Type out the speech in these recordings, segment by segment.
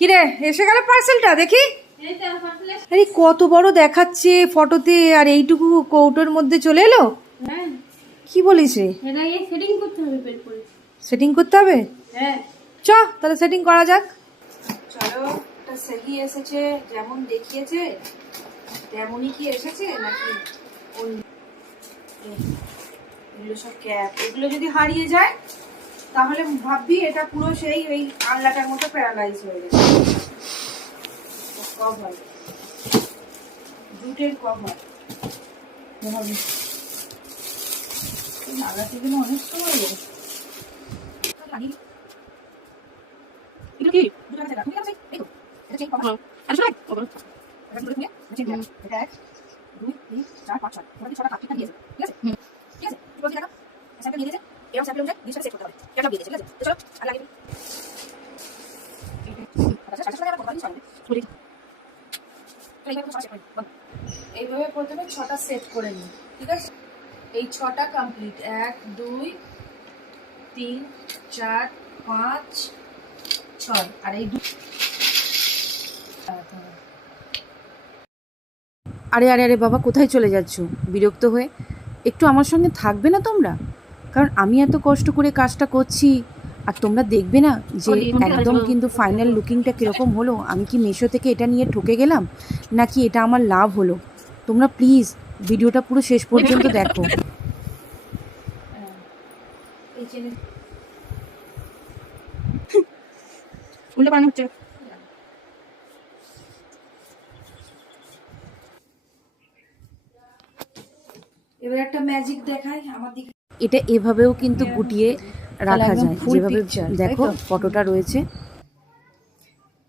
কিরে এসে গেল পার্সেলটা দেখি। আরে কত বড় দেখাচ্ছে ফটোতে, আর এইটুকু কৌটোর মধ্যে চলে এলো। কি বলিস রে? সেটিং করতে হবে। চ তাহলে সেটিং করা যাক। চলো, এটা সেহি এসেছে যেমন দেখিয়েছে তেমনই কি এসেছে নাকি এগুলো সব ক্যাপ, এগুলো যদি হারিয়ে যায় তাহলে ভাববি এটা পুরো সেই ওই আল্লাটার মতো প্যারালাইজ হয়ে গেছে। কভার, জুটের কভার হবে লাগাতে গেলে অনেক সময় লাগে। এইভাবে প্রথমে 6টা সেট করে নিই, ঠিক আছে? এই 6টা কমপ্লিট, 1 2 3 4 5 6, আর এই আরে আরে আরে বাবা, কোথায় চলে যাচ্ছ বিরক্ত হয়ে? একটু আমার সঙ্গে থাকবে না তোমরা? কারণ আমি এত কষ্ট করে কাজটা করছি, আর তোমরা দেখবে না যে একদম কিন্তু ফাইনাল লুকিংটা কীরকম হলো। আমি কি মিশো থেকে এটা নিয়ে ঠকে গেলাম নাকি এটা আমার লাভ হলো? তোমরা প্লিজ ভিডিওটা পুরো শেষ পর্যন্ত দেখো। এবার একটা ম্যাজিক দেখাই আমার দিকে। এটা এভাবেও কিন্তু গুটিয়ে রাখা যায়, যেভাবে দেখো ফটোটা রয়েছে।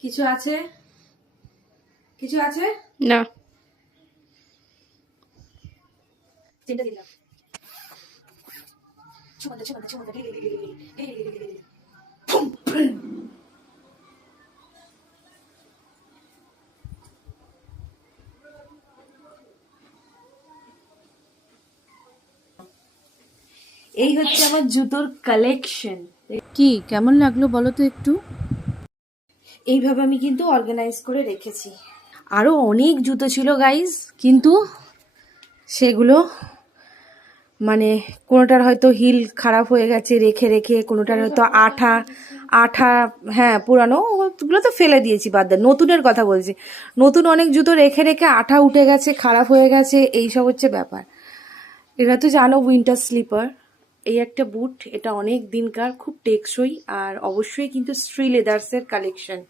কিছু আছে? কিছু আছে না। এই হচ্ছে আমার জুতোর কালেকশন। কি কেমন লাগলো বলো তো একটু? এইভাবে আমি কিন্তু অর্গানাইজ করে রেখেছি। আরও অনেক জুতো ছিল গাইজ, কিন্তু সেগুলো মানে কোনোটার হয়তো হিল খারাপ হয়ে গেছে রেখে রেখে, কোনোটার হয়তো আঠা আঠা, হ্যাঁ পুরানো, ওগুলো তো ফেলে দিয়েছি, বাদ দেয়, নতুনের কথা বলছি। নতুন অনেক জুতো রেখে রেখে আঠা উঠে গেছে, খারাপ হয়ে গেছে, এইসব হচ্ছে ব্যাপার। এটা তো জানো উইন্টার স্লিপার, এই একটা বুট, এটা অনেক দিনকার, খুব টেকসই, আর অবশ্যই কিন্তু শ্রী লেদার্সের কালেকশন।